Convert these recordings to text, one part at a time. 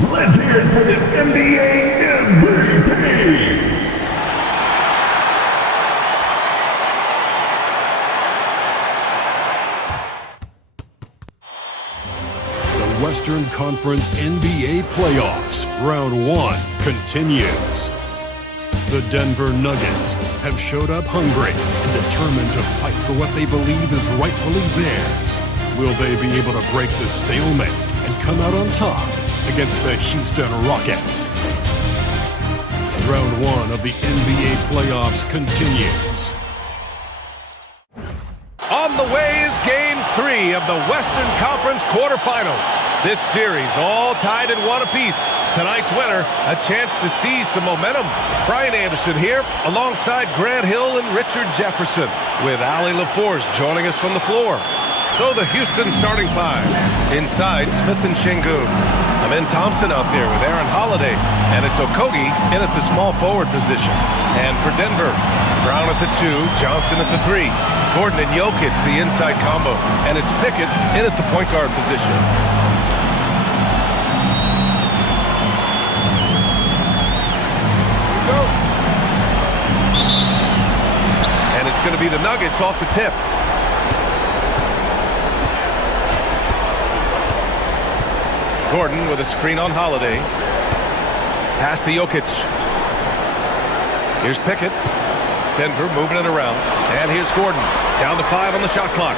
Let's hear it for the NBA MVP. Western Conference NBA Playoffs, Round 1 continues. The Denver Nuggets have showed up hungry and determined to fight for what they believe is rightfully theirs. Will they be able to break the stalemate and come out on top against the Houston Rockets? Round 1 of the NBA Playoffs continues. On the way is Game 3 of the Western Conference quarterfinals. This series all tied in one apiece. Tonight's winner, a chance to see some momentum. Brian Anderson here alongside Grant Hill and Richard Jefferson, with Ali LaForce joining us from the floor. So the Houston starting five. Inside, Smith and Şengün. Amen Thompson out there with Aaron Holiday. And it's Okogie in at the small forward position. And for Denver, Brown at the 2, Johnson at the 3. Gordon and Jokic, the inside combo. And it's Pickett in at the point guard position. And it's going to be the Nuggets off the tip. Gordon with a screen on Holiday. Pass to Jokic. Here's Pickett. Denver moving it around. And here's Gordon. Down to 5 on the shot clock.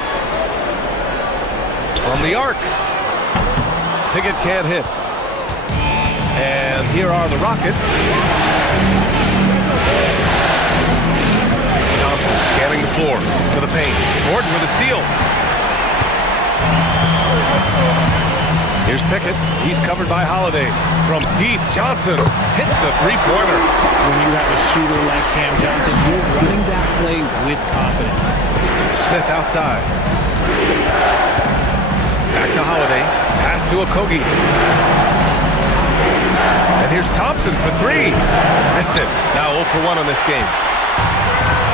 From the arc. Pickett can't hit. And here are the Rockets. Thompson scanning the floor to the paint. Gordon with a steal. Here's Pickett. He's covered by Holiday. From deep, Johnson hits a three-pointer. When you have a shooter like Cam Johnson, you're running that play with confidence. Smith outside. Back to Holiday. Pass to Okogie. And here's Thompson for 3. Missed it. Now 0 for 1 on this game.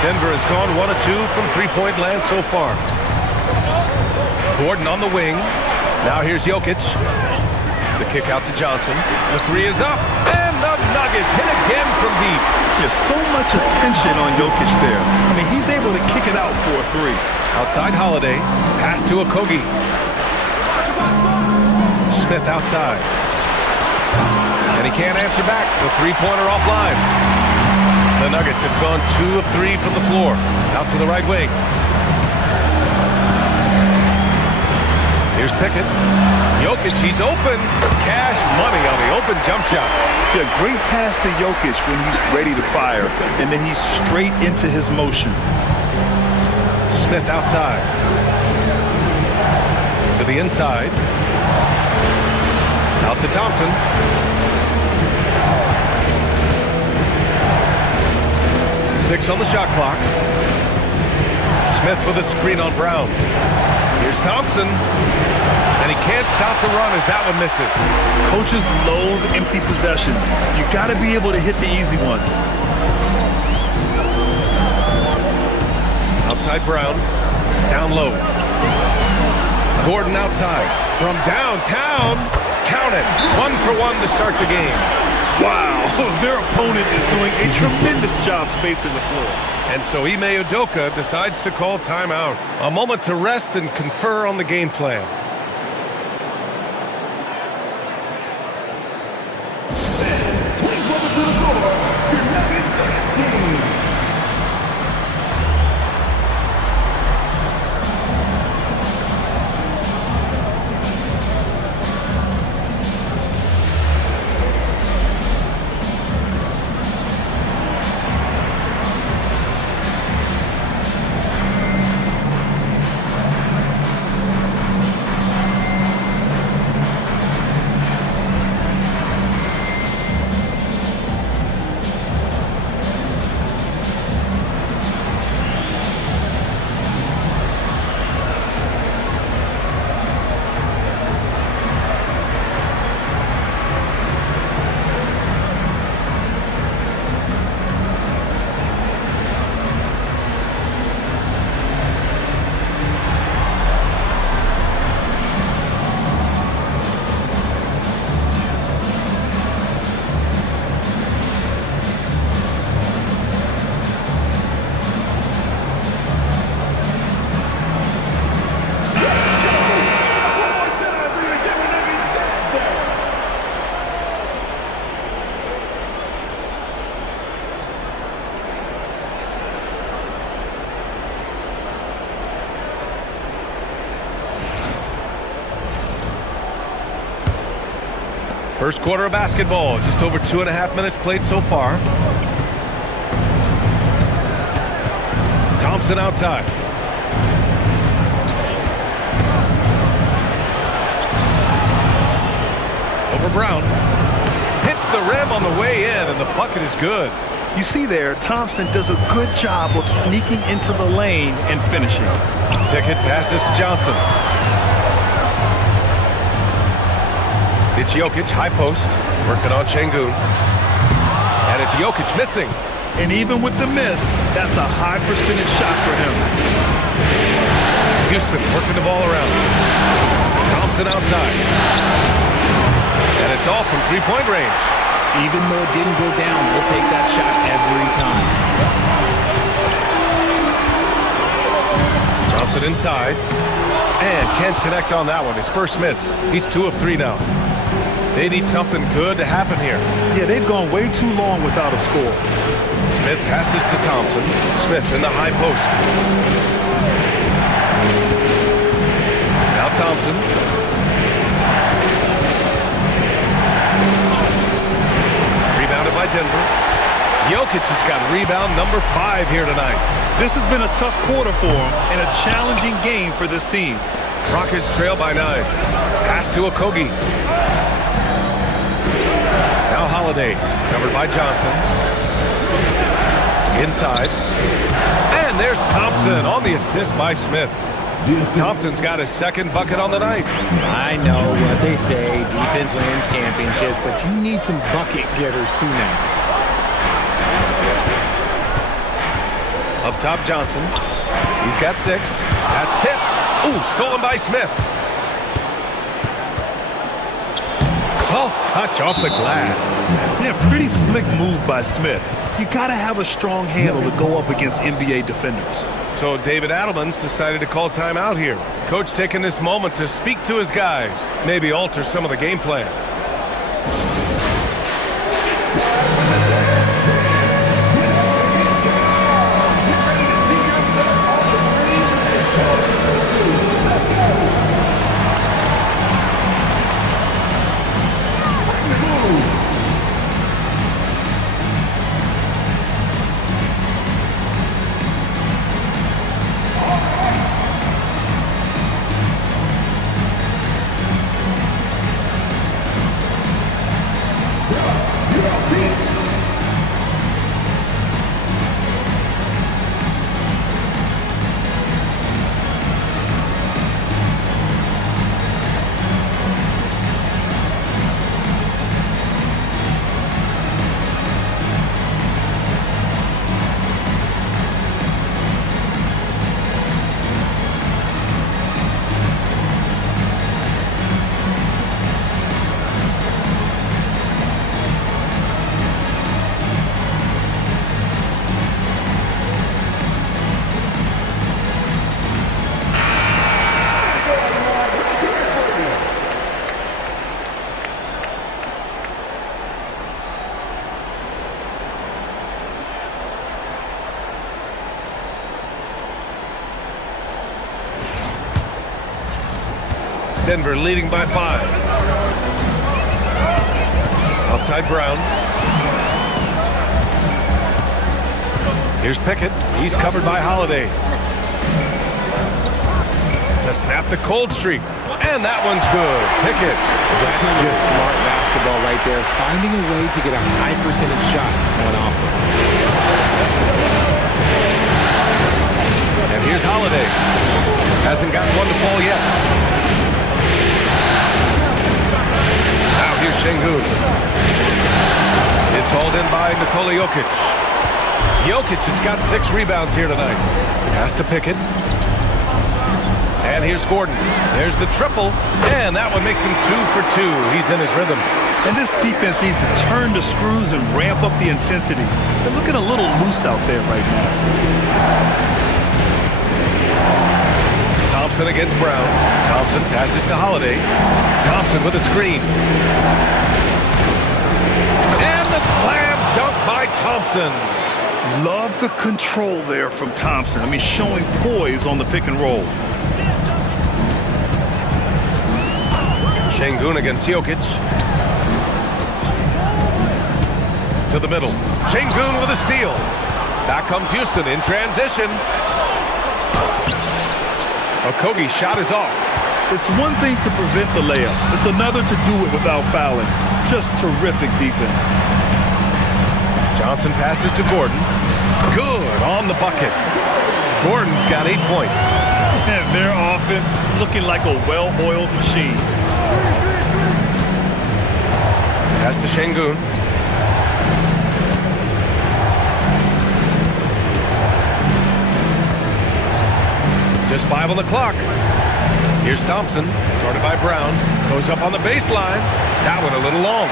Denver has gone 1 of 2 from three-point land so far. Gordon on the wing. Now here's Jokic. The kick out to Johnson. The 3 is up. And the Nuggets hit again from deep. There's so much attention on Jokic there. I mean, he's able to kick it out for a 3. Outside Holiday. Pass to Okogie. Smith outside. And he can't answer back. The three-pointer offline. The Nuggets have gone 2 of 3 from the floor. Out to the right wing. Here's Pickett. Jokic, he's open. Cash money on the open jump shot. Yeah, great pass to Jokic when he's ready to fire. And then he's straight into his motion. Smith outside. To the inside. Out to Thompson. Six on the shot clock. Smith with a screen on Brown. Here's Thompson. And he can't stop the run as that one misses. Coaches loathe empty possessions. You got to be able to hit the easy ones. Outside Brown. Down low. Gordon outside. From downtown. Count it. 1 for 1 to start the game. Wow, their opponent is doing a tremendous job spacing the floor. And so Ime Udoka decides to call timeout. A moment to rest and confer on the game plan. First quarter of basketball, just over 2.5 minutes played so far. Thompson outside. Over Brown. Hits the rim on the way in, and the bucket is good. You see there, Thompson does a good job of sneaking into the lane and finishing. Pickett passes to Johnson. It's Jokic, high post, working on Şengün. And it's Jokic missing. And even with the miss, that's a high percentage shot for him. Houston working the ball around. Thompson outside. And it's all from three-point range. Even though it didn't go down, he'll take that shot every time. Johnson inside. And can't connect on that one. His first miss. He's 2 of 3 now. They need something good to happen here. Yeah, they've gone way too long without a score. Smith passes to Thompson. Smith in the high post. Now Thompson. Rebounded by Denver. Jokic has got rebound number 5 here tonight. This has been a tough quarter for him and a challenging game for this team. Rockets trail by 9. Pass to Okogie. Now Holiday, covered by Johnson. Inside. And there's Thompson on the assist by Smith. Thompson's got his second bucket on the night. I know what they say, defense wins championships, but you need some bucket getters too now. Up top, Johnson. He's got 6. That's tipped. Ooh, stolen by Smith. Soft touch off the glass. Yeah, pretty slick move by Smith. You got to have a strong handle to go up against NBA defenders. So David Adelman's decided to call timeout here. Coach taking this moment to speak to his guys, maybe alter some of the game plan. Denver leading by 5. Outside Brown. Here's Pickett. He's covered by Holiday. To snap the cold streak. And that one's good. Pickett. That's just smart basketball right there. Finding a way to get a high percentage shot on offense. And here's Holiday. Hasn't gotten one to fall yet. Now here's Şengün. It's hauled in by Nikola Jokic. Jokic has got 6 rebounds here tonight. Pass to Pickett. And here's Gordon. There's the triple. And that one makes him 2 for 2. He's in his rhythm. And this defense needs to turn the screws and ramp up the intensity. They're looking a little loose out there right now. Thompson against Brown. Thompson passes to Holiday. Thompson with a screen. And the slam dunk by Thompson. Love the control there from Thompson. I mean, showing poise on the pick and roll. Şengün against Jokic. To the middle. Şengün with a steal. Back comes Houston in transition. Okogie's shot is off. It's one thing to prevent the layup. It's another to do it without fouling. Just terrific defense. Johnson passes to Gordon. Good on the bucket. Gordon's got 8 points. And their offense looking like a well-oiled machine. Pass to Şengün. Just 5 on the clock. Here's Thompson, guarded by Brown. Goes up on the baseline. That one a little long.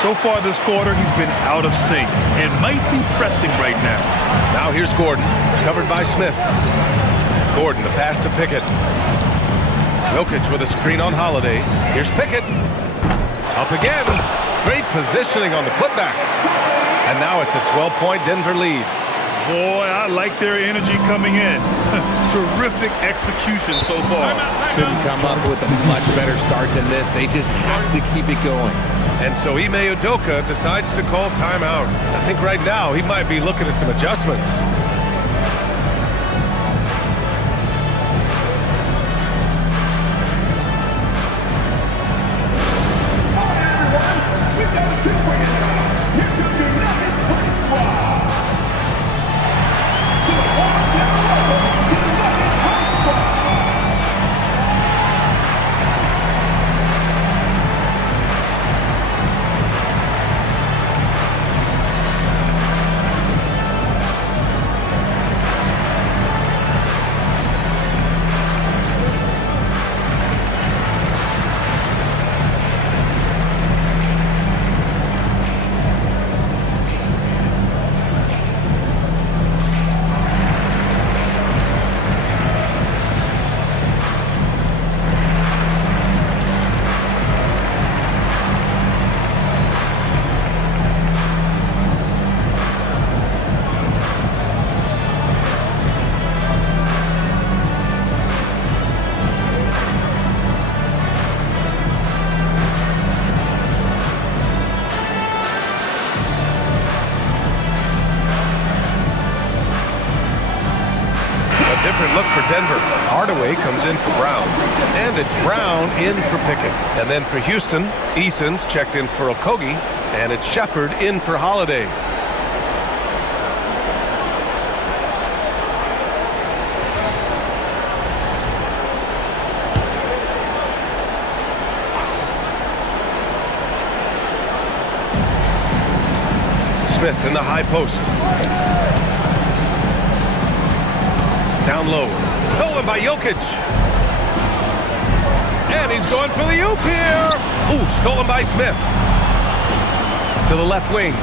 So far this quarter, he's been out of sync and might be pressing right now. Now here's Gordon, covered by Smith. Gordon, the pass to Pickett. Jokic with a screen on Holiday. Here's Pickett. Up again. Great positioning on the putback. And now it's a 12-point Denver lead. Boy, I like their energy coming in. Terrific execution so far. Couldn't come up with a much better start than this. They just have to keep it going. And so Ime Udoka decides to call timeout. I think right now he might be looking at some adjustments. Different look for Denver. Hardaway comes in for Brown. And it's Brown in for Pickett. And then for Houston, Eason's checked in for Okogie. And it's Shepard in for Holiday. Smith in the high post. Down low. Stolen by Jokic. And he's going for the oop here. Ooh, stolen by Smith. To the left wing.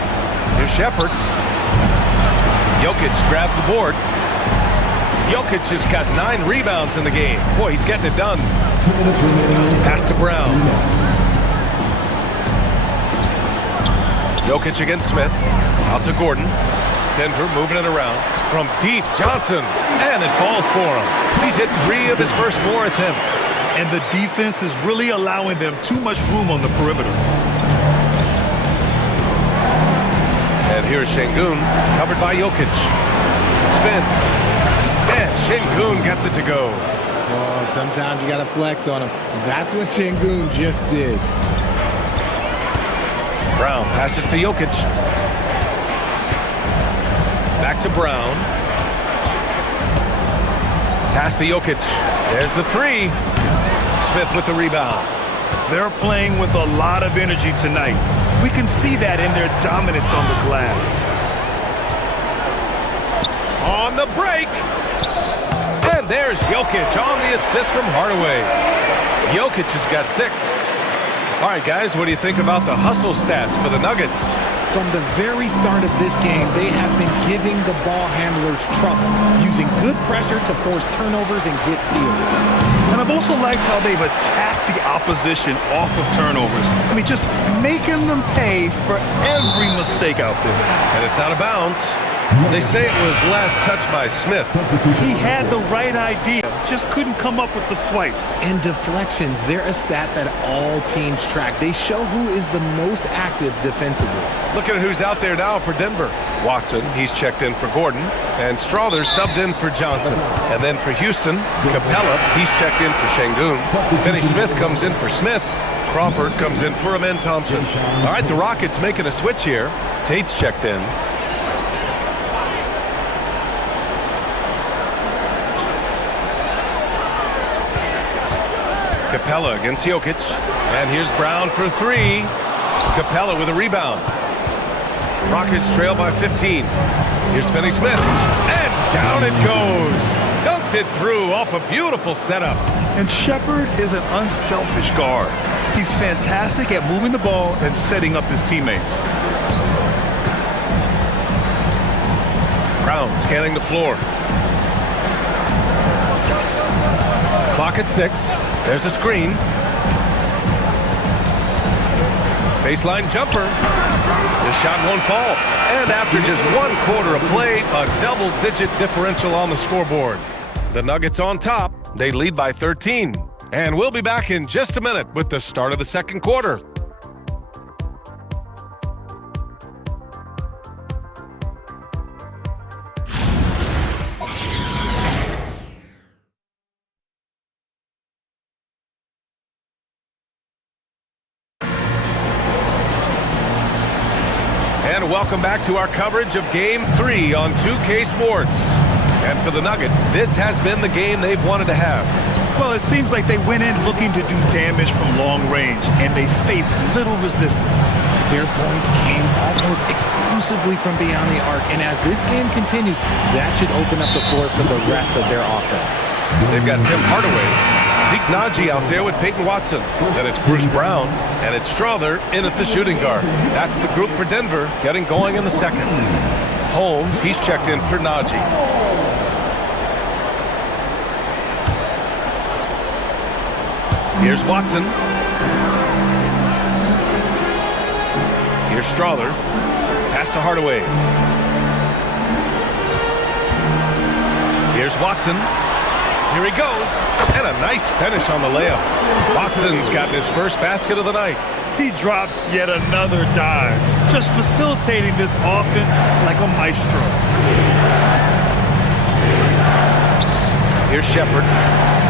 Here's Shepard. Jokic grabs the board. Jokic has got 9 rebounds in the game. Boy, he's getting it done. Pass to Brown. Jokic against Smith. Out to Gordon. Denver moving it around. From deep, Johnson. And it falls for him. He's hit 3 of his first 4 attempts. And the defense is really allowing them too much room on the perimeter. And here's Şengün, covered by Jokic. Spins. And Şengün gets it to go. Oh, sometimes you got to flex on him. That's what Şengün just did. Brown passes to Jokic. Back to Brown. Pass to Jokic. There's the 3. Smith with the rebound. They're playing with a lot of energy tonight. We can see that in their dominance on the glass. On the break. And there's Jokic on the assist from Hardaway. Jokic has got 6. All right, guys, what do you think about the hustle stats for the Nuggets? From the very start of this game, they have been giving the ball handlers trouble, using good pressure to force turnovers and get steals. And I've also liked how they've attacked the opposition off of turnovers. I mean, just making them pay for every mistake out there. And it's out of bounds. They say it was last touched by Smith. He had the right idea, just couldn't come up with the swipe. And deflections, they're a stat that all teams track. They show who is the most active defensively. Look at who's out there now for Denver. Watson, he's checked in for Gordon. And Strother subbed in for Johnson. And then for Houston, Capella, he's checked in for Şengün. Finney Smith comes in for Smith. Crawford comes in for Amen Thompson. All right, the Rockets making a switch here. Tate's checked in. Capella against Jokic. And here's Brown for three. Capella with a rebound. Rockets trail by 15. Here's Finney Smith. And down it goes. Dunked it through off a beautiful setup. And Shepherd is an unselfish guard. He's fantastic at moving the ball and setting up his teammates. Brown scanning the floor. Clock at 6. There's a screen. Baseline jumper. The shot won't fall. And after just 1 quarter of play, a double-digit differential on the scoreboard. The Nuggets on top. They lead by 13. And we'll be back in just a minute with the start of the second quarter. And welcome back to our coverage of Game 3 on 2K Sports. And for the Nuggets, this has been the game they've wanted to have. Well, it seems like they went in looking to do damage from long range, and they faced little resistance. Their points came almost exclusively from beyond the arc, and as this game continues, that should open up the floor for the rest of their offense. They've got Tim Hardaway, Zeke Naji out there with Peyton Watson. Then it's Bruce Brown, and it's Strother in at the shooting guard. That's the group for Denver getting going in the second. Holmes, he's checked in for Naji. Here's Watson. Here's Strother. Pass to Hardaway. Here's Watson. Here he goes. And a nice finish on the layup. Watson's gotten his first basket of the night. He drops yet another dive, just facilitating this offense like a maestro. Here's Shepherd.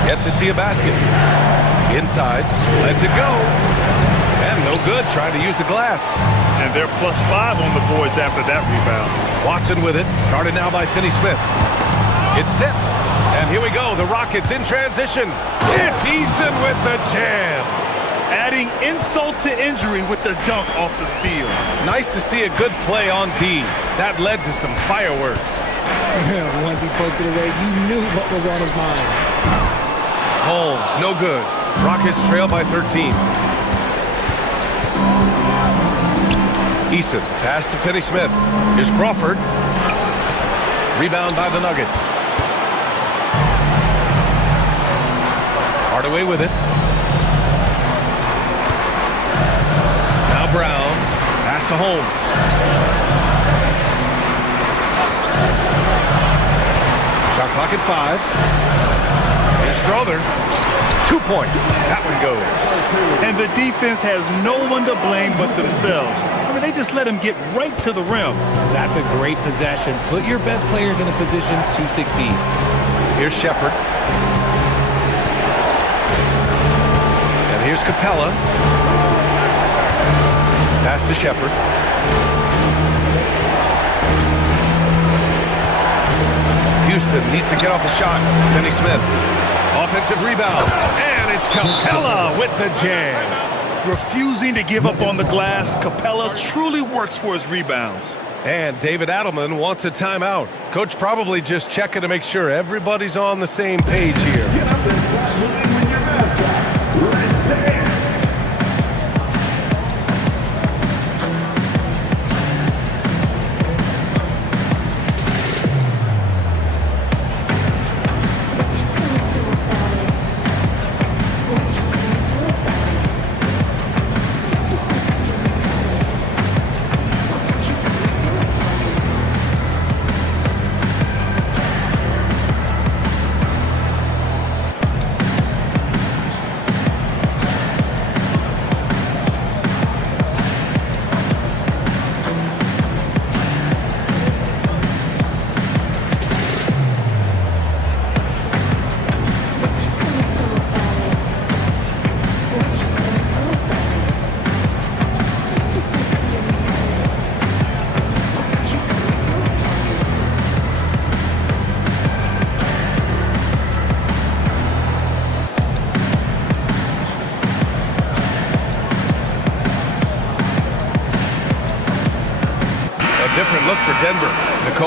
Yet to see a basket. Inside. Lets it go. And no good. Trying to use the glass. And they're +5 on the boards after that rebound. Watson with it. Guarded now by Finney Smith. It's tipped. And here we go. The Rockets in transition. It's Eason with the jam. Adding insult to injury with the dunk off the steal. Nice to see a good play on D. That led to some fireworks. Once he poked it away, you knew what was on his mind. Holmes, no good. Rockets trail by 13. Eason, pass to Finney Smith. Here's Crawford. Rebound by the Nuggets. Hardaway with it. Now Brown. Pass to Holmes. Shot clock at 5. Here's Strother. 2 points. That one goes. And the defense has no one to blame but themselves. I mean, they just let him get right to the rim. That's a great possession. Put your best players in a position to succeed. Here's Shepherd. And here's Capella. Pass to Shepherd. Houston needs to get off a shot. Finney Smith. Offensive rebound. And it's Capella with the jam. Refusing to give up on the glass, Capella truly works for his rebounds. And David Adelman wants a timeout. Coach probably just checking to make sure everybody's on the same page here. Get up and start moving with your mascot. Let's dance.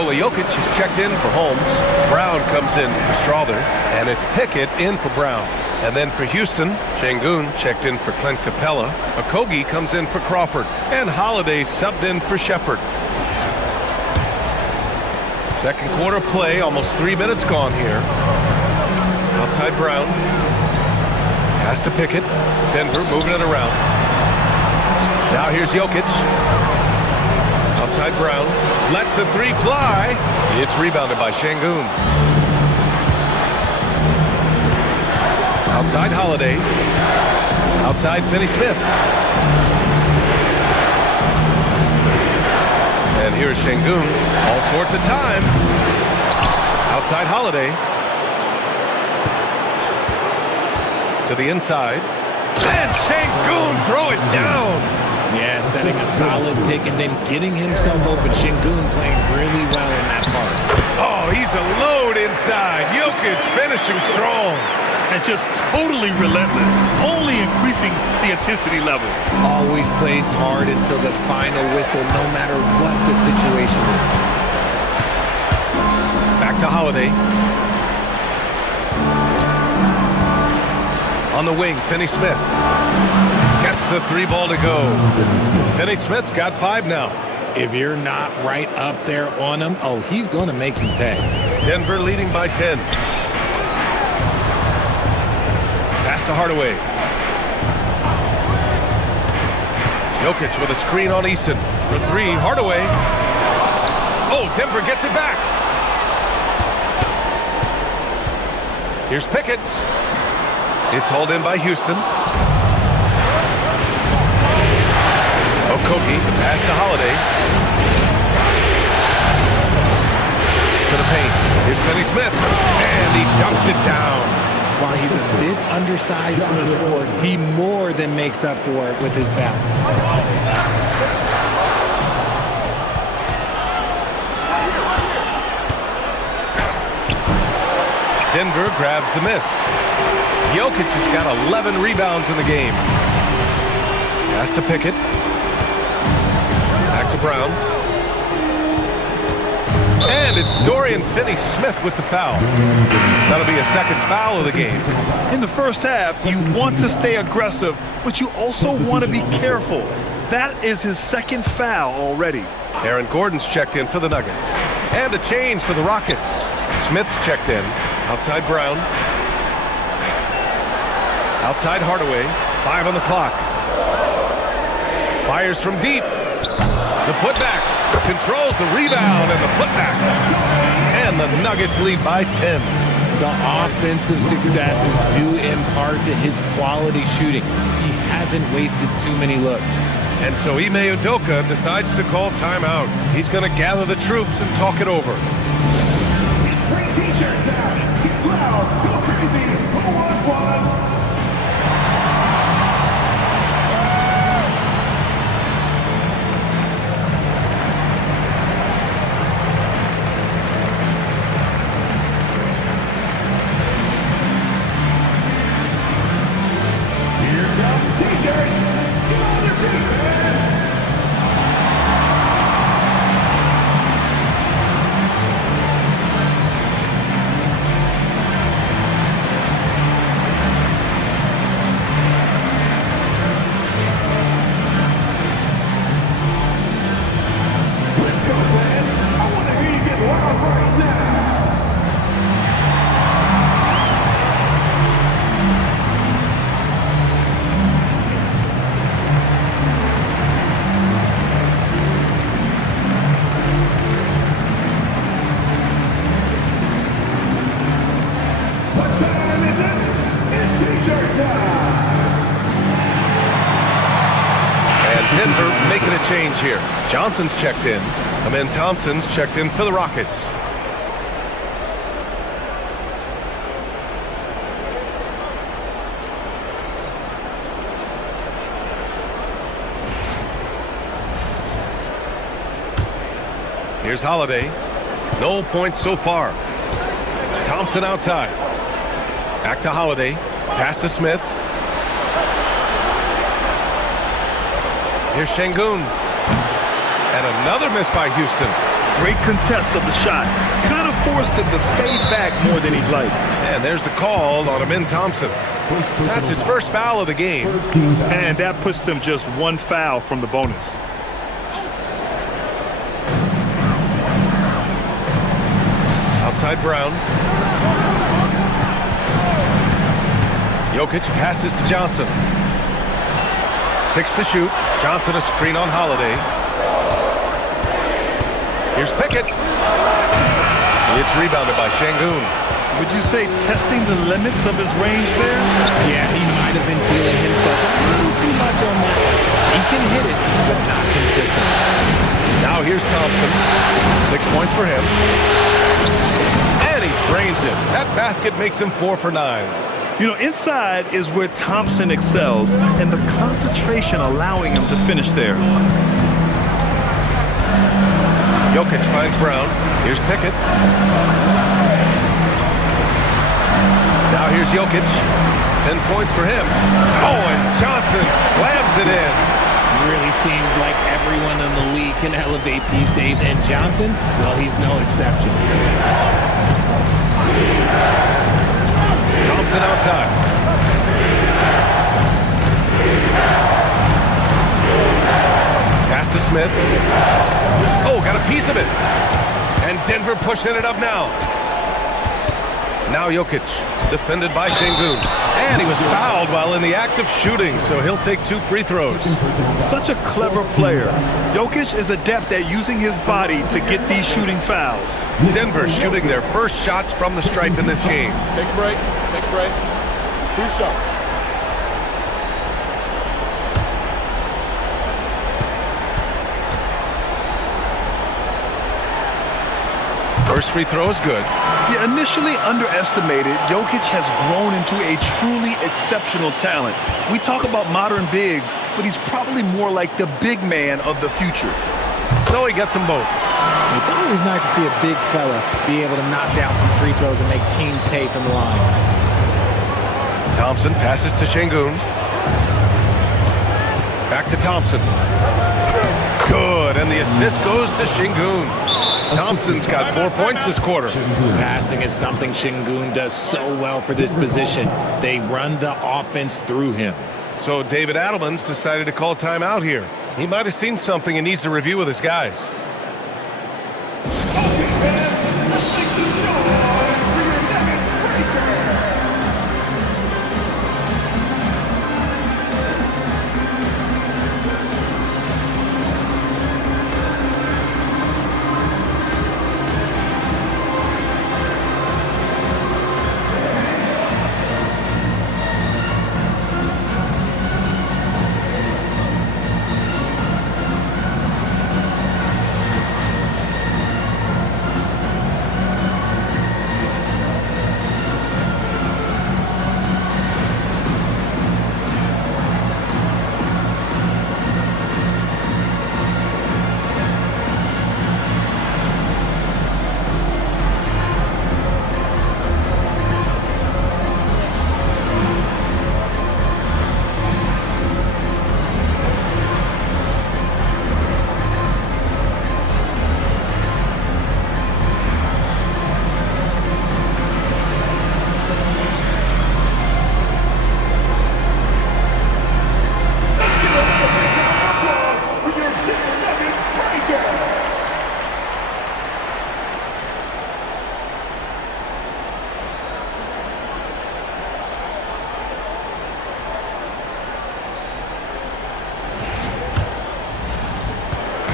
Nikola Jokic is checked in for Holmes. Brown comes in for Strother. And it's Pickett in for Brown. And then for Houston, Şengün checked in for Clint Capella. Okogie comes in for Crawford. And Holiday subbed in for Shepherd. Second quarter play, almost 3 minutes gone here. Outside Brown. Pass to Pickett. Denver moving it around. Now here's Jokic. Outside Brown. Lets the three fly. It's rebounded by Şengün. Outside Holiday. Outside Finney-Smith. And here's Şengün. All sorts of time. Outside Holiday. To the inside. And Şengün throw it down. Yeah, setting a solid pick and then getting himself open. Şengün playing really well in that part. Oh, he's a load inside. Jokic finishing strong. And just totally relentless, only increasing the intensity level. Always plays hard until the final whistle, no matter what the situation is. Back to Holiday. On the wing, Finney-Smith. Gets the three ball to go. Finney-Smith's got 5 now. If you're not right up there on him, oh, he's going to make you pay. Denver leading by 10. Pass to Hardaway. Jokic with a screen on Eason. For 3, Hardaway. Oh, Denver gets it back. Here's Pickett. It's hauled in by Houston. Okogie, the pass to Holiday. To the paint. Here's Finney-Smith. And he dunks it down. While he's a bit undersized from the floor, he more than makes up for it with his bounce. Denver grabs the miss. Jokic has got 11 rebounds in the game. Pass to Pickett. Back to Brown. And it's Dorian Finney-Smith with the foul. That'll be a second foul of the game. In the first half, you want to stay aggressive, but you also want to be careful. That is his second foul already. Aaron Gordon's checked in for the Nuggets. And a change for the Rockets. Smith's checked in. Outside Brown. Outside Hardaway. 5 on the clock. Fires from deep. The putback. Controls the rebound and the putback. And the Nuggets lead by 10. The offensive success is due in part to his quality shooting. He hasn't wasted too many looks. And so Ime Udoka decides to call timeout. He's going to gather the troops and talk it over. It's free t-shirt time. Get loud, go crazy, who wants one? Denver making a change here. Johnson's checked in. Amen Thompson's checked in for the Rockets. Here's Holiday. No points so far. Thompson outside. Back to Holiday. Pass to Smith. Here's Şengün. And another miss by Houston. Great contest of the shot. Kind of forced him to fade back more than he'd like. And there's the call on Amin Thompson. That's his first foul of the game. And that puts them just one foul from the bonus. Outside Brown. Jokic passes to Johnson. 6 to shoot. Johnson a screen on Holiday. Here's Pickett. It's rebounded by Şengün. Would you say testing the limits of his range there? Yeah, he might have been feeling himself a little too much on that. He can hit it, but not consistent. Now here's Thompson. 6 points for him. And he drains it. That basket makes him 4 for 9. You know, inside is where Thompson excels, and the concentration allowing him to finish there. Jokic finds Brown. Here's Pickett. Now here's Jokic. 10 points for him. Oh, and Johnson slams it in. Really seems like everyone in the league can elevate these days, and Johnson, well, he's no exception. Thompson outside. Pass to Smith. Oh, got a piece of it. And Denver pushing it up now. Now Jokic, defended by Şengün. And he was fouled while in the act of shooting, so he'll take 2 free throws. Such a clever player. Jokic is adept at using his body to get these shooting fouls. Denver shooting their first shots from the stripe in this game. Take a break. Take a break. 2 shots. First free throw is good. Yeah, initially underestimated, Jokic has grown into a truly exceptional talent. We talk about modern bigs, but he's probably more like the big man of the future. So he gets them both. It's always nice to see a big fella be able to knock down some free throws and make teams pay from the line. Thompson passes to Şengün. Back to Thompson. Good, and the assist goes to Şengün. Thompson's got 4 points this quarter. Passing is something Şengün does so well for this position. They run the offense through him. So David Adelman's decided to call timeout here. He might have seen something and needs to review with his guys.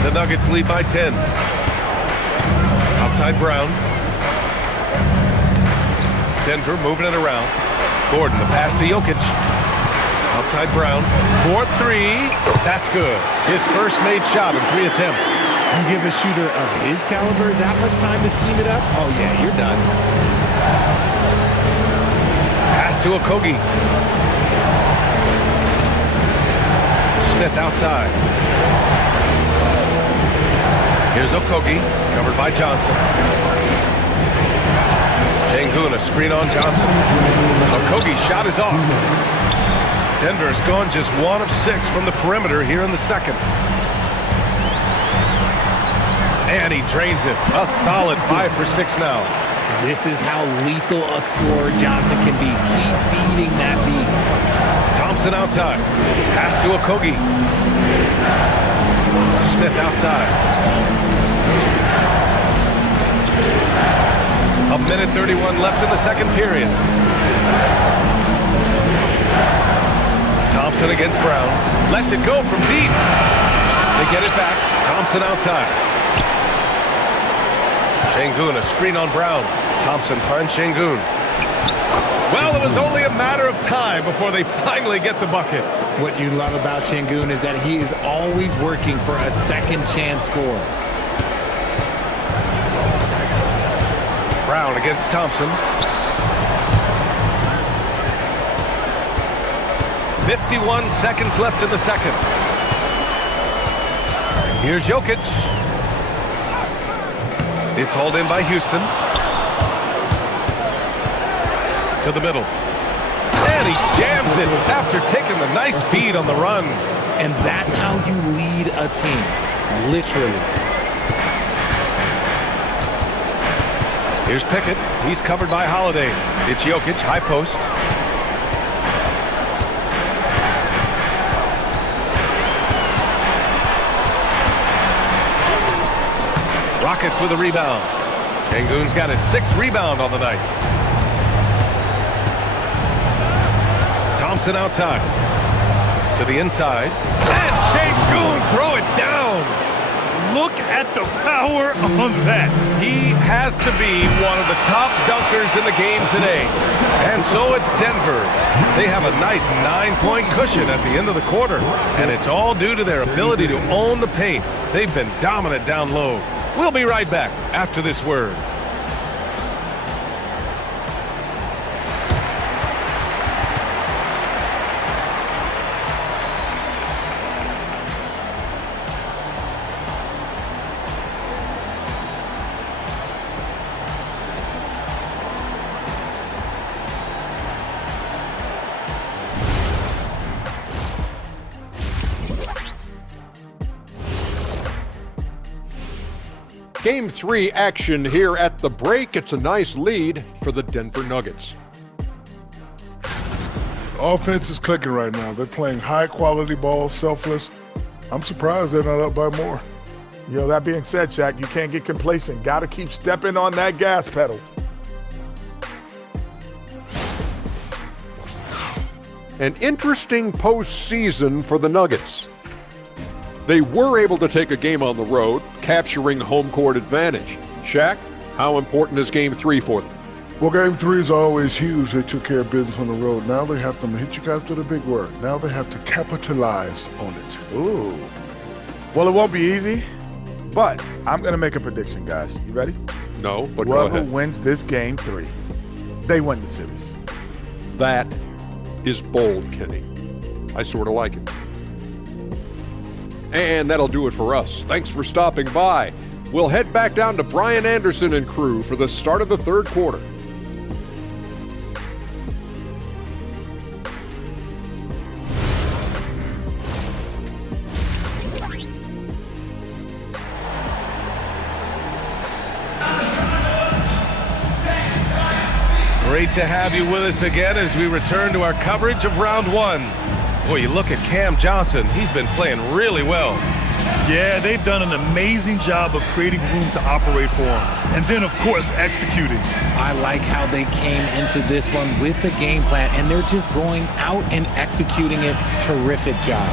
The Nuggets lead by 10. Outside Brown. Denver moving it around. Gordon, the pass to Jokic. Outside Brown. 4-3. That's good. His first made shot in 3 attempts. You give a shooter of his caliber that much time to seam it up? Oh, yeah, you're done. Pass to Okogie. Smith outside. Here's Okogie, covered by Johnson. Şengün, a screen on Johnson. Okogie's shot is off. Denver's gone just 1 of 6 from the perimeter here in the second. And he drains it. A solid 5 for 6 now. This is how lethal a scorer Johnson can be. Keep feeding that beast. Thompson outside. Pass to Okogie. Smith outside. A minute 31 left in the second period. Thompson against Brown. Lets it go from deep. They get it back. Thompson outside. Şengün, a screen on Brown. Thompson finds Şengün. Well, it was only a matter of time before they finally get the bucket. What you love about Şengün is that he is always working for a second chance score. Brown against Thompson. 51 seconds left in the second. Here's Jokic. It's hauled in by Houston. To the middle. And he jams it after taking the nice feed on the run. And that's how you lead a team. Literally. Here's Pickett. He's covered by Holiday. It's Jokic, high post. Rockets with a rebound. Şengün's got his 6th rebound on the night. Thompson outside. To the inside. And Şengün throw it down. Look at the power on that. He has to be one of the top dunkers in the game today. And so it's Denver. They have a nice 9-point cushion at the end of the quarter. And it's all due to their ability to own the paint. They've been dominant down low. We'll be right back after this word. Game 3 action here at the break. It's a nice lead for the Denver Nuggets. Offense is clicking right now. They're playing high-quality ball, selfless. I'm surprised they're not up by more. Yo, that being said, Shaq, you can't get complacent. Got to keep stepping on that gas pedal. An interesting postseason for the Nuggets. They were able to take a game on the road, capturing home court advantage. Shaq, how important is Game 3 for them? Well, Game 3 is always huge. They took care of business on the road. Now they have to hit you guys with a big word. Now they have to capitalize on it. Ooh. Well, it won't be easy, but I'm going to make a prediction, guys. You ready? No, but go Whoever ahead. wins this Game 3, they win the series. That is bold, Kenny. I sort of like it. And that'll do it for us. Thanks for stopping by. We'll head back down to Brian Anderson and crew for the start of the third quarter. Great to have you with us again as we return to our coverage of round 1. Boy, you look at Cam Johnson. He's been playing really well. Yeah, they've done an amazing job of creating room to operate for him. And then, of course, executing. I like how they came into this one with a game plan, and they're just going out and executing it. Terrific job.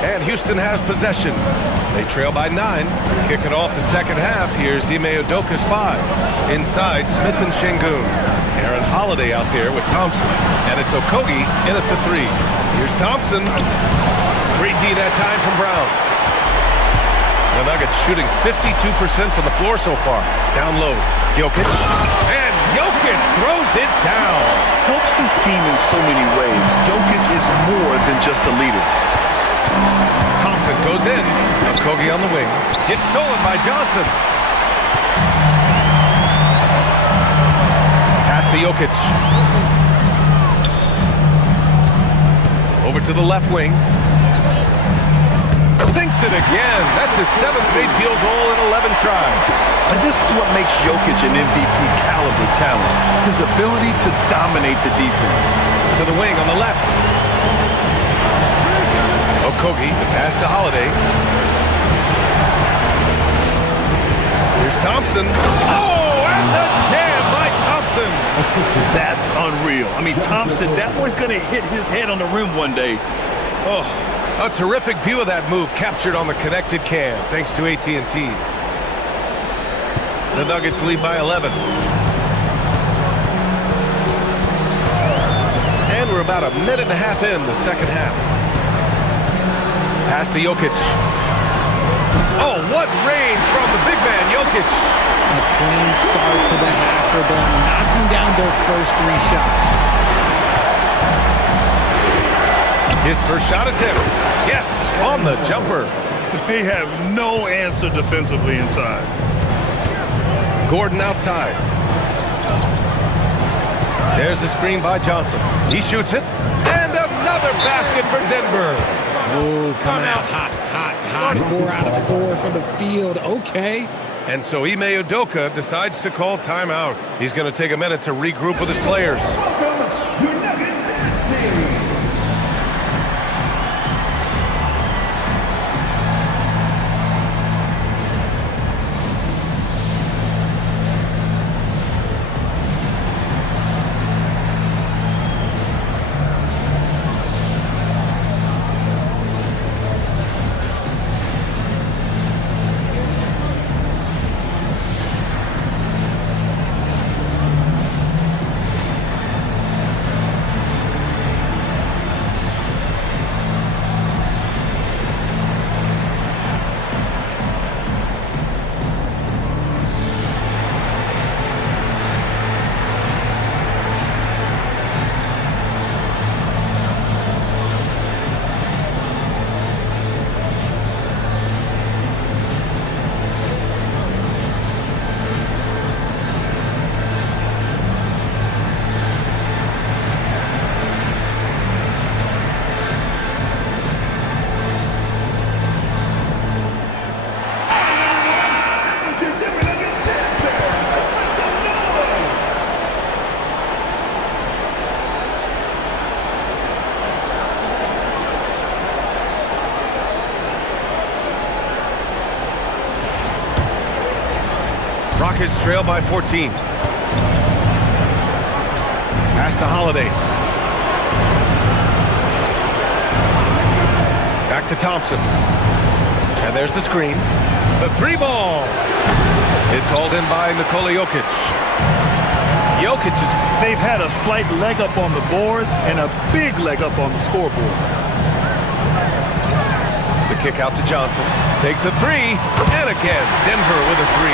And Houston has possession. They trail by 9. Kicking off the second half, here's Ime Udoka's 5. Inside, Smith and Şengün. Aaron Holiday out there with Thompson. And it's Okogie in at the 3. Here's Thompson. Great D that time from Brown. The Nuggets shooting 52% from the floor so far. Down low, Jokic. And Jokic throws it down. Helps his team in so many ways. Jokic is more than just a leader. Thompson goes in. Okogie on the wing. It's stolen by Johnson. Pass to Jokic. Over to the left wing. Sinks it again. That's his 7th made field goal in 11 tries. And this is what makes Jokic an MVP caliber talent. His ability to dominate the defense. To the wing on the left. Okogie, the pass to Holiday. Here's Thompson. Oh, and the jam by Thompson. That's unreal. I mean, Thompson, that boy's going to hit his head on the rim one day. Oh, a terrific view of that move captured on the connected cam, thanks to AT&T. The Nuggets lead by 11. And we're about a minute and a half in the second half. Pass to Jokic. Oh, what range from the big man, Jokic. A clean start to the half for them, knocking down their first 3 shots. His first shot attempt. Yes, on the jumper. They have no answer defensively inside. Gordon outside. There's a screen by Johnson. He shoots it. And another basket for Denver. Oh, coming out hot. 4 out of 4 for the field. Okay. And so Ime Udoka decides to call timeout. He's going to take a minute to regroup with his players. Welcome, your Nuggets dynasty. Rockets trail by 14. Pass to Holiday. Back to Thompson. And there's the screen. The 3-ball. It's hauled in by Nikola Jokic. Jokic is... They've had a slight leg up on the boards and a big leg up on the scoreboard. The kick out to Johnson. Takes a 3. And again, Denver with a 3.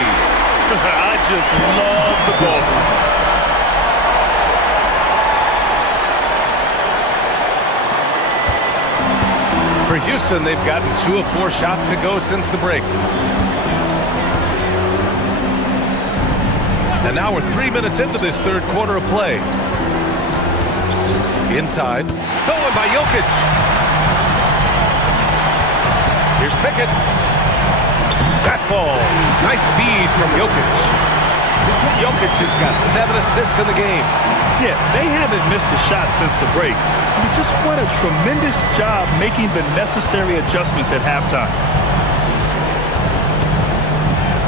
I just love the ball. For Houston, they've gotten 2 of 4 shots to go since the break. And now we're 3 minutes into this third quarter of play. Inside. Stolen by Jokic. Here's Pickett. That falls. Nice feed from Jokic. Jokic has got 7 assists in the game. Yeah, they haven't missed a shot since the break. They just won a tremendous job making the necessary adjustments at halftime.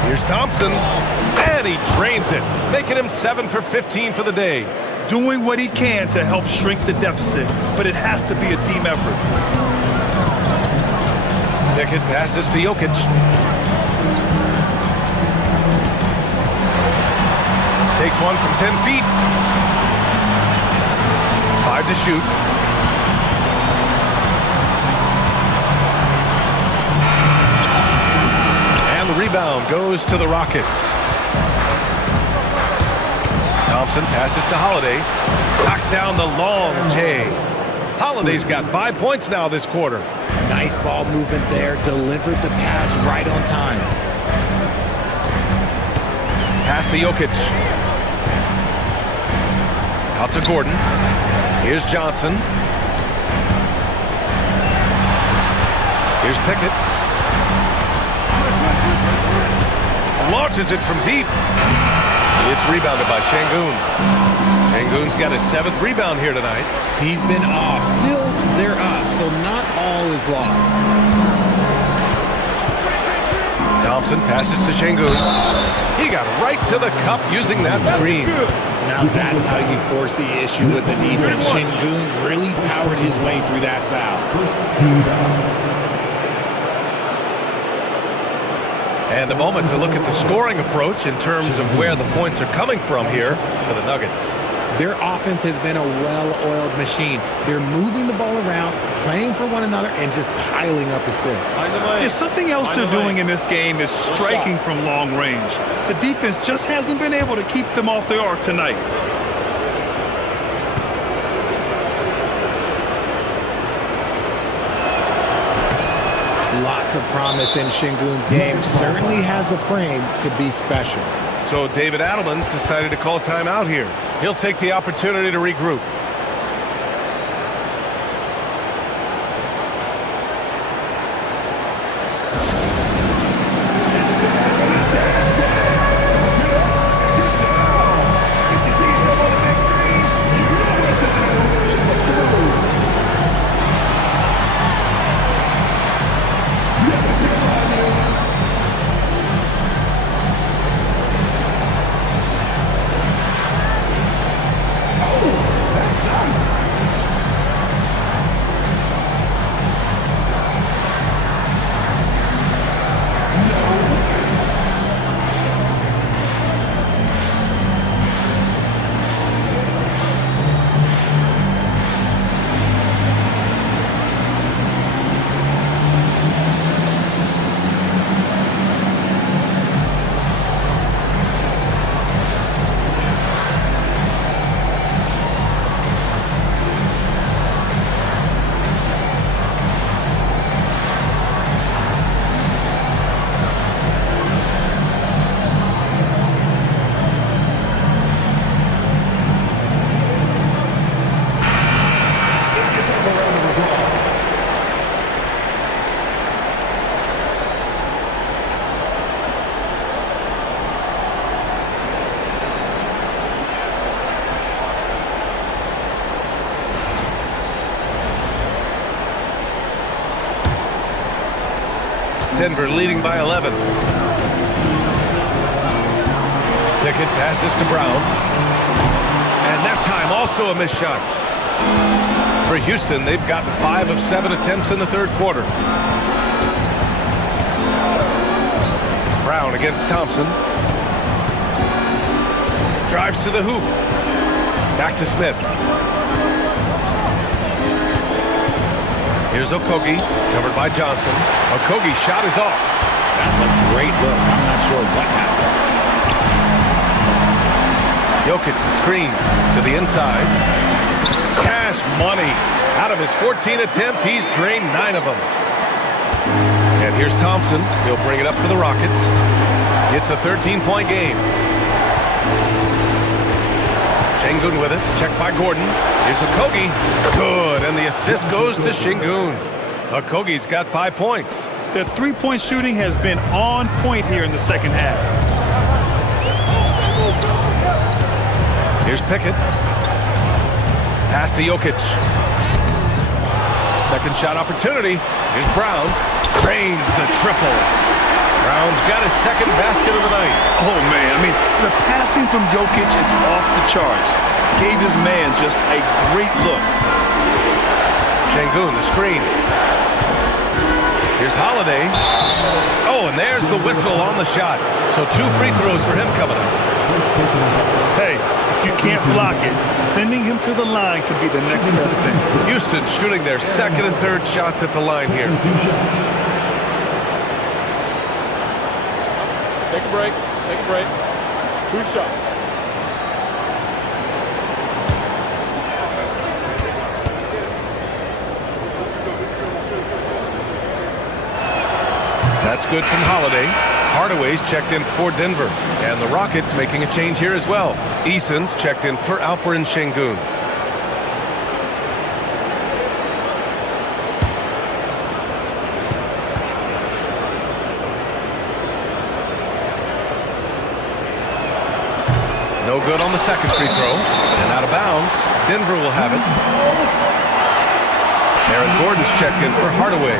Here's Thompson. And he drains it, making him 7 for 15 for the day. Doing what he can to help shrink the deficit, but it has to be a team effort. Pickett passes to Jokic. Takes one from 10 feet. 5 to shoot. And the rebound goes to the Rockets. Thompson passes to Holiday. Knocks down the long J. Holiday's got 5 points now this quarter. Nice ball movement there. Delivered the pass right on time. Pass to Jokic. Out to Gordon. Here's Johnson. Here's Pickett. Launches it from deep. It's rebounded by Şengün. Şengün's got his 7th rebound here tonight. He's been off. Still, they're up, so not all is lost. Thompson passes to Şengün. He got right to the cup using that screen. Now that's how you force the issue with the defense. Şengün really powered his way through that foul. And a moment to look at the scoring approach in terms of where the points are coming from here for the Nuggets. Their offense has been a well-oiled machine. They're moving the ball around, playing for one another, and just piling up assists. Yeah, something else they're doing in this game is striking from long range. The defense just hasn't been able to keep them off the arc tonight. Lots of promise in Şengün's game. Certainly has the frame to be special. So David Adelman's decided to call timeout here. He'll take the opportunity to regroup. Denver leading by 11. Pickett passes to Brown. And that time also a missed shot. For Houston, they've gotten 5 of 7 attempts in the third quarter. Brown against Thompson. Drives to the hoop. Back to Smith. Here's Okogie, covered by Johnson. Okogie's shot is off. That's a great look. I'm not sure what happened. Jokic a screen to the inside. Cash money. Out of his 14 attempts, he's drained 9 of them. And here's Thompson. He'll bring it up for the Rockets. It's a 13-point game. Şengün with it. Checked by Gordon. Here's Okogie. Good. And the assist goes to Şengün. Okogie's got 5 points. Their three-point shooting has been on point here in the second half. Here's Pickett. Pass to Jokic. Second shot opportunity. Here's Brown. Drains the triple. Brown's got his second basket of the night. Oh, man. I mean, the passing from Jokic is off the charts. Gave his man just a great look. Şengün, the screen. Here's Holiday. Oh, and there's the whistle on the shot. So 2 free throws for him coming up. Hey, if you can't block it, sending him to the line could be the next best thing. Houston shooting their second and third shots at the line here. Take a break. Take a break. 2 shots. That's good from Holiday. Hardaway's checked in for Denver. And the Rockets making a change here as well. Eason's checked in for Alperen Şengün. No good on the second free throw. And out of bounds. Denver will have it. Aaron Gordon's checked in for Hardaway.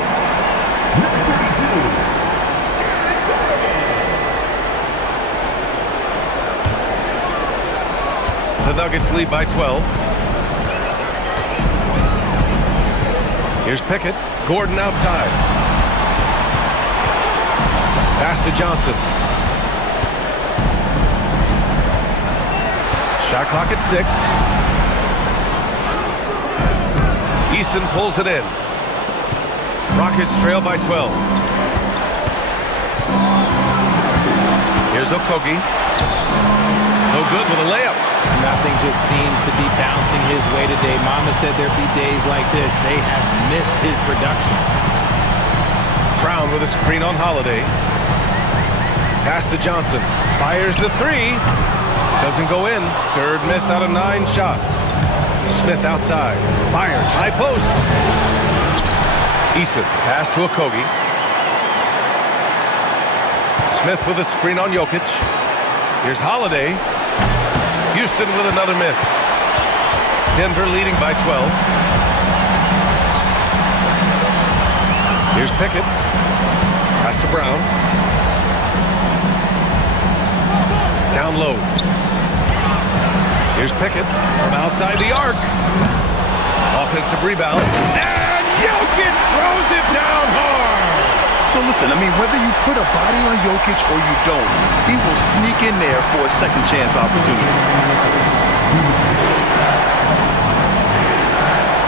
The Nuggets lead by 12. Here's Pickett. Gordon outside. Pass to Johnson. Shot clock at 6. Eason pulls it in. Rockets trail by 12. Here's Okogie. No good with a layup. Nothing just seems to be bouncing his way today. Mama said there'd be days like this. They have missed his production. Brown with a screen on Holiday. Pass to Johnson. Fires the 3. Doesn't go in. Third miss out of 9 shots. Smith outside. Fires. High post. Eason. Pass to Okogie. Smith with a screen on Jokic. Here's Holiday. Houston with another miss. Denver leading by 12. Here's Pickett. Pass to Brown. Down low. Here's Pickett from outside the arc. Offensive rebound. And Jokic throws it down hard. So listen, I mean, whether you put a body on Jokic or you don't, he will sneak in there for a second chance opportunity.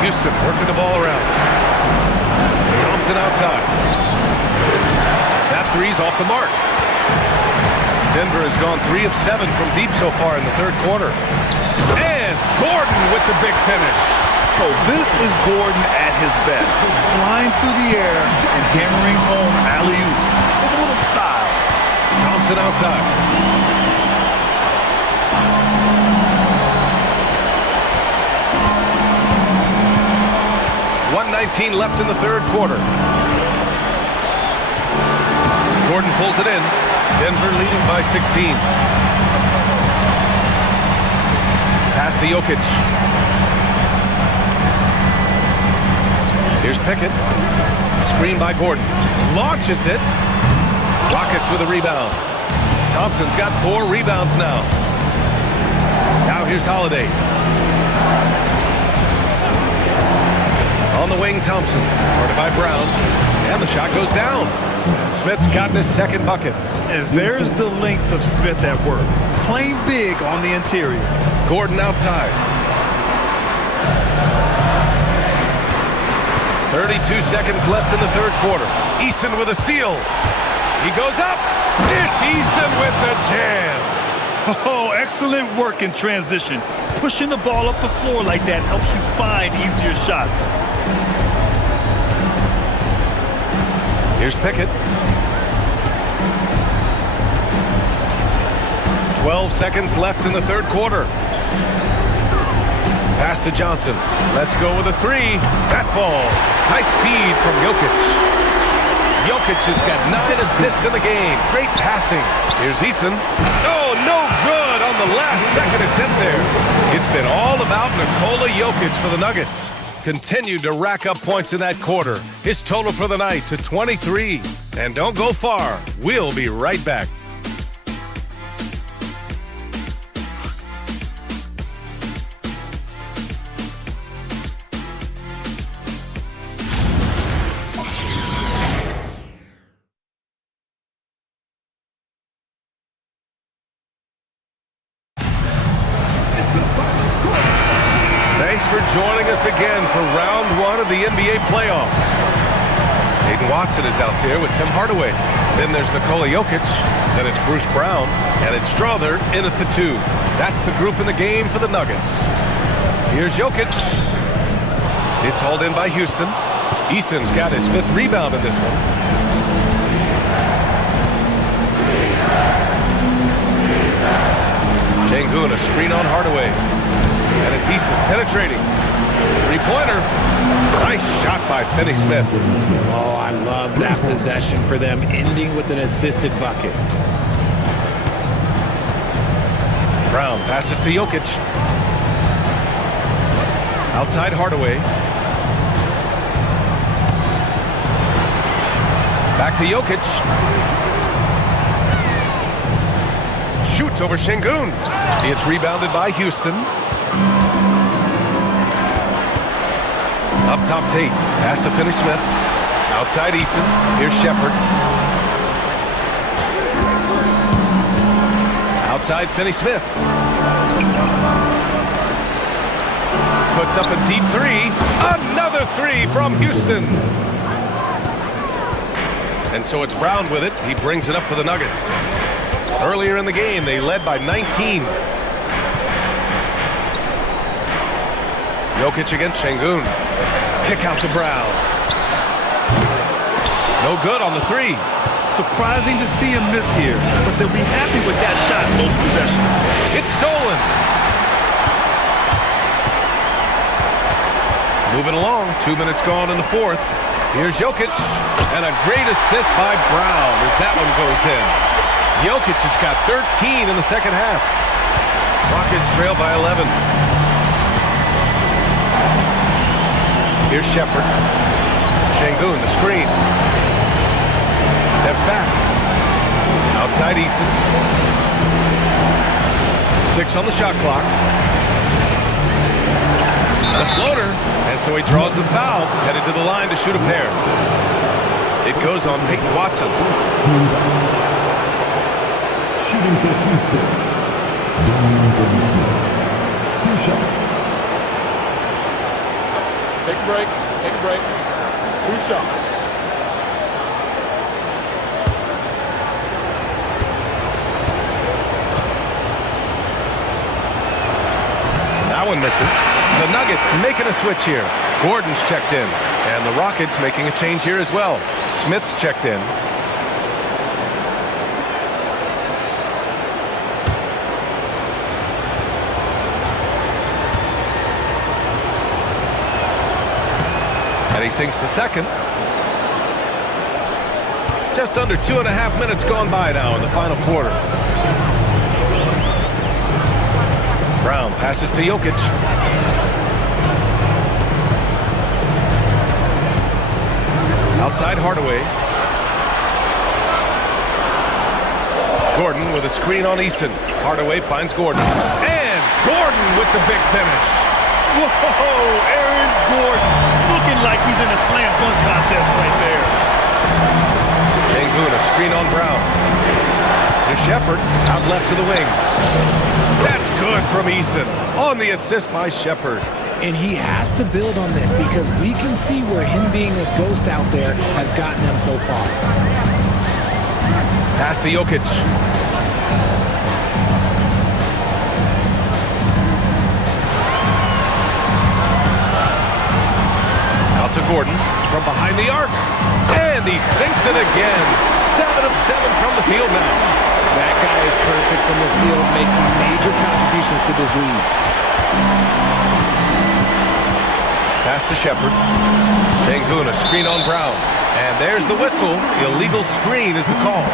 Houston working the ball around. Thompson outside. That 3's off the mark. Denver has gone 3 of 7 from deep so far in the third quarter. And Gordon with the big finish. Oh, this is Gordon at his best. Flying through the air and hammering home alley-oops with a little style. Thompson outside. 1:19 left in the third quarter. Gordon pulls it in. Denver leading by 16. Pass to Jokic. Here's Pickett. Screen by Gordon. Launches it. Rockets with a rebound. Thompson's got 4 rebounds now. Now here's Holiday. On the wing, Thompson. Guarded by Brown. And the shot goes down. Smith's gotten his second bucket. And there's the length of Smith at work. Playing big on the interior. Gordon outside. 32 seconds left in the third quarter. Eason with a steal. He goes up. It's Eason with the jam. Oh, excellent work in transition. Pushing the ball up the floor like that helps you find easier shots. Here's Pickett. 12 seconds left in the third quarter. Pass to Johnson. Let's go with a 3. That falls. Nice feed from Jokic. Jokic has got 9 assists in the game. Great passing. Here's Eason. Oh, no good on the last second attempt there. It's been all about Nikola Jokic for the Nuggets. Continued to rack up points in that quarter. His total for the night to 23. And don't go far. We'll be right back. Thanks for joining us again for round 1 of the NBA playoffs. Hayden Watson is out there with Tim Hardaway. Then there's Nikola Jokic. Then it's Bruce Brown. And it's Strother in at the 2. That's the group in the game for the Nuggets. Here's Jokic. It's hauled in by Houston. Eason's got his 5th rebound in this one. Şengün, a screen on Hardaway. And it's Eason penetrating. 3-pointer. Nice shot by Finney Smith. Oh, I love that possession for them, ending with an assisted bucket. Brown passes to Jokic. Outside Hardaway. Back to Jokic. Shoots over Şengün. It's rebounded by Houston. Up top Tate. Pass to Finney-Smith. Outside Eason. Here's Shepherd. Outside Finney-Smith. Puts up a deep three. Another three from Houston. And so it's Brown with it. He brings it up for the Nuggets. Earlier in the game, they led by 19. Jokic against Şengün. Kick out to Brown. No good on the three. Surprising to see him miss here, but they'll be happy with that shot most possessions. It's stolen. Moving along, 2 minutes gone in the fourth. Here's Jokic, and a great assist by Brown as that one goes in. Jokic has got 13 in the second half. Rockets trail by 11. Here's Shepherd. Şengün, the screen. Steps back. Outside Eason. 6 on the shot clock. The floater, and so he draws the foul, headed to the line to shoot a pair. It goes on Peyton Watson. Shooting for Houston, Naismith. 2 shots. Take a break. Take a break. 2 shots. That one misses. The Nuggets making a switch here. Gordon's checked in. And the Rockets making a change here as well. Smith's checked in. And he sinks the second. Just under 2.5 minutes gone by now in the final quarter. Brown passes to Jokic. Outside Hardaway. Gordon with a screen on Easton. Hardaway finds Gordon. And Gordon with the big finish. Whoa, Aaron Gordon looking like he's in a slam dunk contest right there. Şengün, a screen on Brown. Here's Shepherd, out left to the wing. That's good from Eason on the assist by Shepherd. And he has to build on this because we can see where him being a ghost out there has gotten them so far. Pass to Jokic. Out to Gordon from behind the arc. And he sinks it again. 7 of 7 from the field now. That guy is perfect from the field, making major contributions to this lead. Pass to Shepherd. Şengün, a screen on Brown. And there's the whistle. Illegal screen is the call.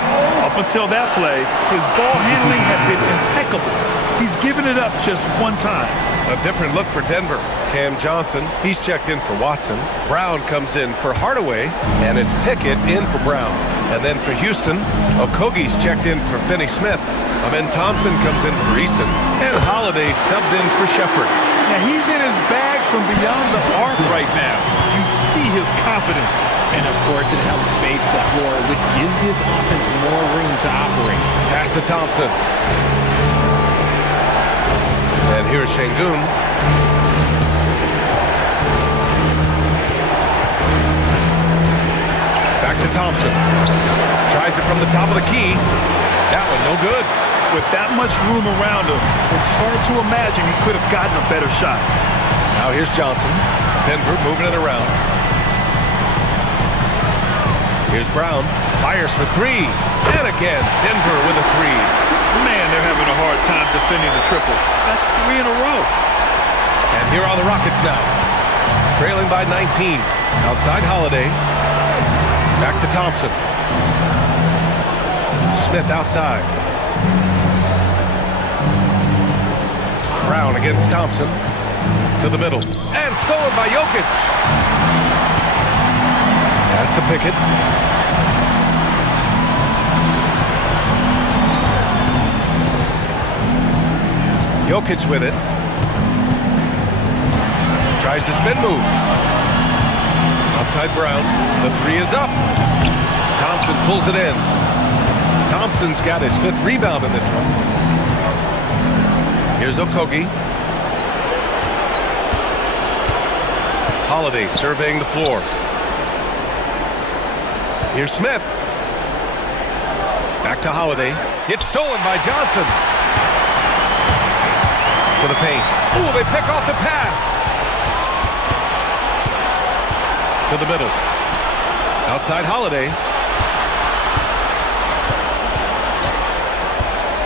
Up until that play, his ball handling had been impeccable. He's given it up just one time. A different look for Denver. Cam Johnson, he's checked in for Watson. Brown comes in for Hardaway, and it's Pickett in for Brown. And then for Houston, Okogie's checked in for Finney-Smith. Amen Thompson comes in for Eason, and Holiday subbed in for Shepherd. Now he's in his bag from beyond the arc right now. You see his confidence. And of course, it helps space the floor, which gives this offense more room to operate. Pass to Thompson. And here's Şengün. Back to Thompson. Tries it from the top of the key. That one no good. With that much room around him, it's hard to imagine he could have gotten a better shot. Now here's Johnson. Denver moving it around. Here's Brown. Fires for 3. And again, Denver with a 3. Man, they're having a hard time defending the triple. That's 3 in a row. And here are the Rockets now. Trailing by 19. Outside Holiday. Back to Thompson. Smith outside. Brown against Thompson. To the middle. And stolen by Jokic. Has to Pickett. Jokic with it. Tries the spin move. Outside Brown. The three is up. Thompson pulls it in. Thompson's got his 5th rebound in this one. Here's Okogie. Holiday surveying the floor. Here's Smith. Back to Holiday. It's stolen by Johnson. To the paint. Ooh, they pick off the pass. To the middle. Outside Holiday.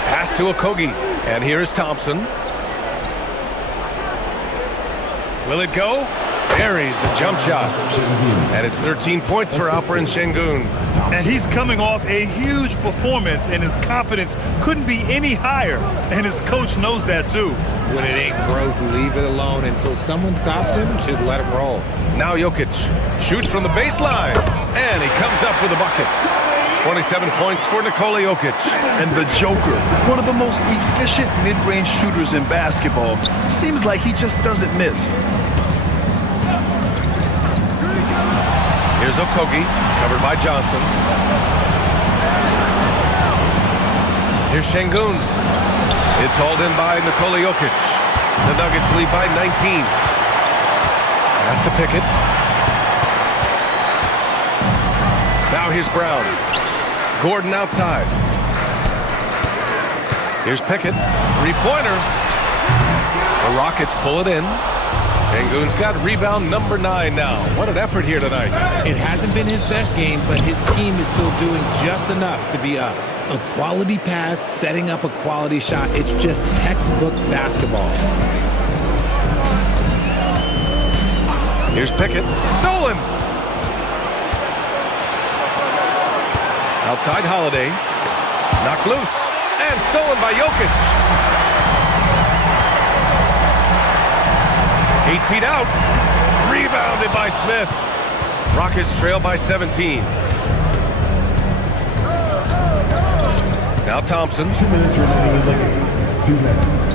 Pass to Okogie. And here is Thompson. Will it go? Buries the jump shot. And it's 13 points for Alperen Şengün. And he's coming off a huge performance, and his confidence couldn't be any higher. And his coach knows that too. When it ain't broke, leave it alone until someone stops him. Just let him roll. Now Jokic shoots from the baseline. And he comes up with a bucket. 27 points for Nikola Jokic. And the Joker, one of the most efficient mid-range shooters in basketball, seems like he just doesn't miss. Here's Okogie, covered by Johnson. Here's Şengün. It's hauled in by Nikola Jokic. The Nuggets lead by 19. Pass to Pickett. Now here's Brown. Gordon outside. Here's Pickett. Three-pointer. The Rockets pull it in. Şengün's got rebound number 9 now. What an effort here tonight. It hasn't been his best game, but his team is still doing just enough to be up. A quality pass, setting up a quality shot. It's just textbook basketball. Here's Pickett. Stolen. Outside Holiday. Knocked loose. And stolen by Jokic. 8 feet out. Rebounded by Smith. Rockets trail by 17. Now Thompson. 2 minutes remaining in the game. 2 minutes.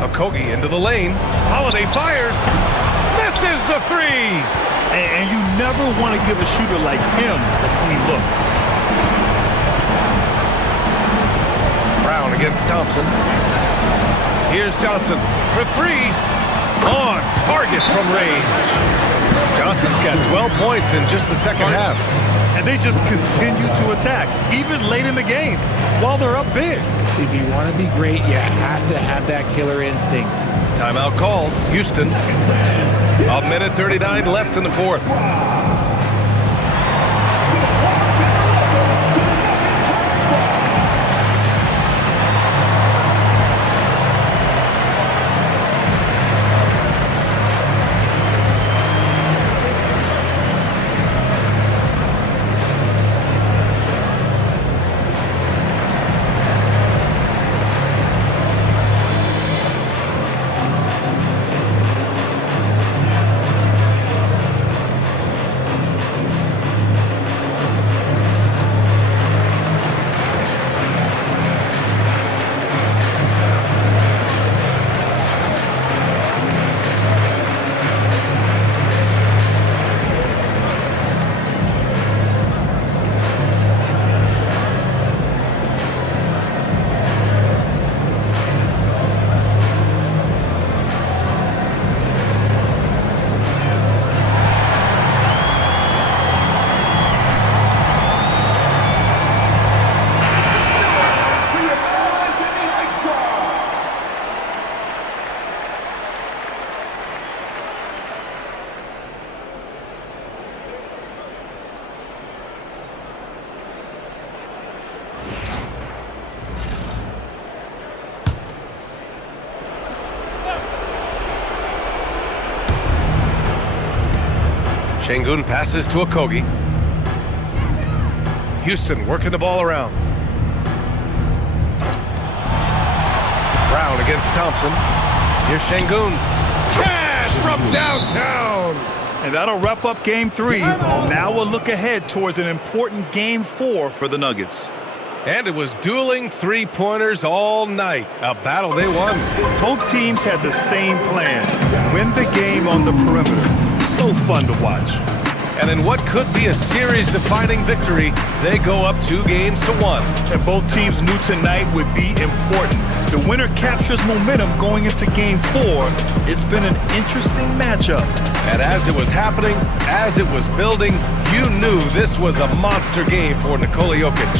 Okogie into the lane. Holiday fires. Misses the three. And you never want to give a shooter like him a clean look. Brown against Thompson. Here's Johnson for 3. On target from range. Johnson's got 12 points in just the second half. And they just continue to attack, even late in the game, while they're up big. If you want to be great, you have to have that killer instinct. Timeout called. Houston. A minute 39 left in the fourth. Şengün passes to Okogie. Houston working the ball around. Brown against Thompson. Here's Şengün. Cash from downtown. And that'll wrap up Game 3. Now we'll look ahead towards an important Game 4 for the Nuggets. And it was dueling three-pointers all night. A battle they won. Both teams had the same plan. Win the game on the perimeter. So fun to watch. And in what could be a series-defining victory, they go up 2-1. And both teams knew tonight would be important. The winner captures momentum going into Game 4. It's been an interesting matchup. And as it was happening, as it was building, you knew this was a monster game for Nikola Jokic.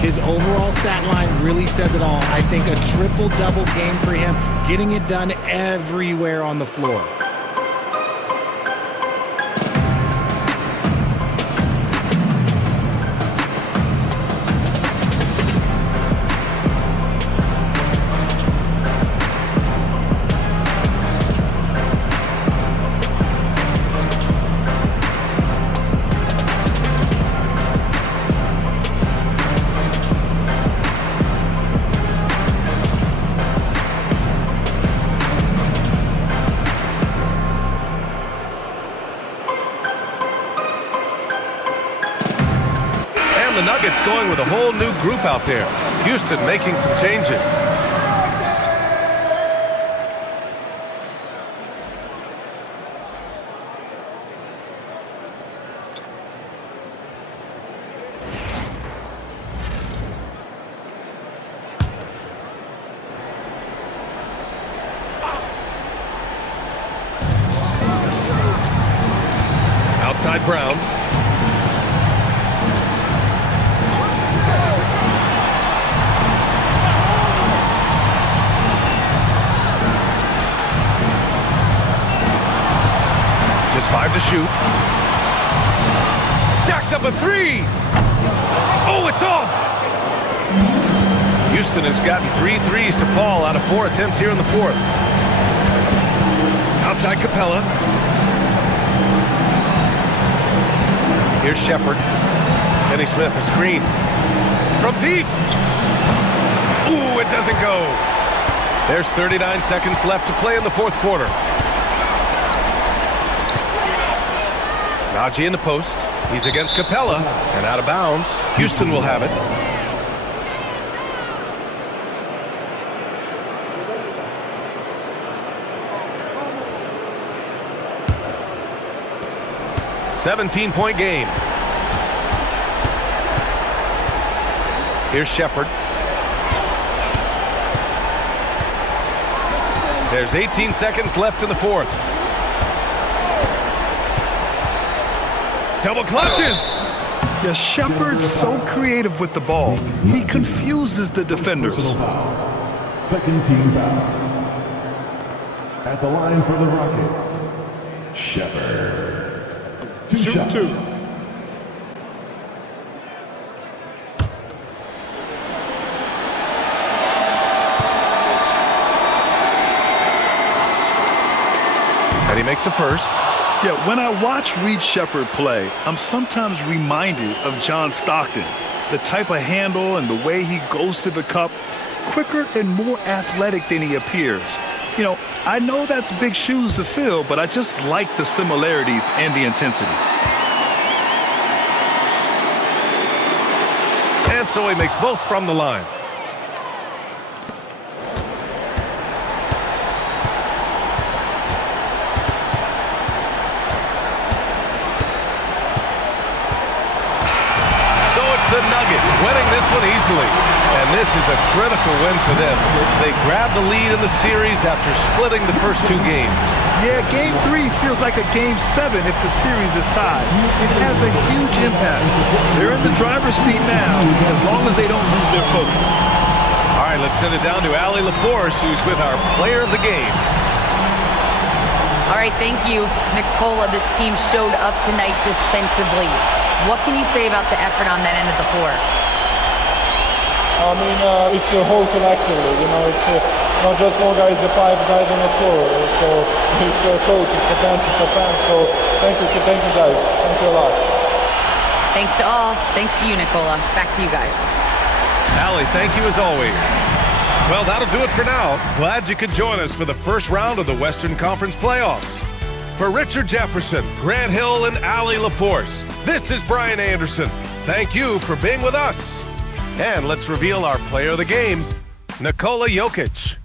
His overall stat line really says it all. I think a triple-double game for him, getting it done everywhere on the floor. The Nuggets going with a whole new group out there. Houston making some changes. Outside Brown. Just 5 to shoot. Jacks up a 3. Oh, it's off. Houston has gotten 3 threes to fall out of 4 attempts here in the fourth. Outside Capella. Here's Shepherd. Naismith, a screen. From deep. Ooh, it doesn't go. There's 39 seconds left to play in the fourth quarter. Najee in the post. He's against Capella and out of bounds. Houston will have it. "17-point game. Here's Shepherd. There's 18 seconds left in the fourth. Double clutches. Yeah, Shepherd's so creative with the ball. He confuses the defenders. Second team foul. At the line for the Rockets, Shepherd. Two shots. And he makes the first. Yeah, when I watch Reed Shepherd play, I'm sometimes reminded of John Stockton. The type of handle and the way he goes to the cup, quicker and more athletic than he appears. You know, I know that's big shoes to fill, but I just like the similarities and the intensity. And so he makes both from the line. The Nuggets winning this one easily. And this is a critical win for them. They grab the lead in the series after splitting the first 2 games. Yeah, Game 3 feels like a Game 7 if the series is tied. It has a huge impact. They're in the driver's seat now, as long as they don't lose their focus. All right, let's send it down to Allie LaForce, who's with our player of the game. All right, thank you, Nikola. This team showed up tonight defensively. What can you say about the effort on that end of the floor? I mean, it's a whole collectively, you know, it's not just 4 guys, the 5 guys on the floor. So it's a coach, it's a bench, it's a fan. So thank you guys. Thank you a lot. Thanks to all. Thanks to you, Nikola. Back to you guys. Allie, thank you as always. Well, that'll do it for now. Glad you could join us for the first round of the Western Conference playoffs. For Richard Jefferson, Grant Hill, and Allie LaForce, this is Brian Anderson. Thank you for being with us. And let's reveal our player of the game, Nikola Jokic.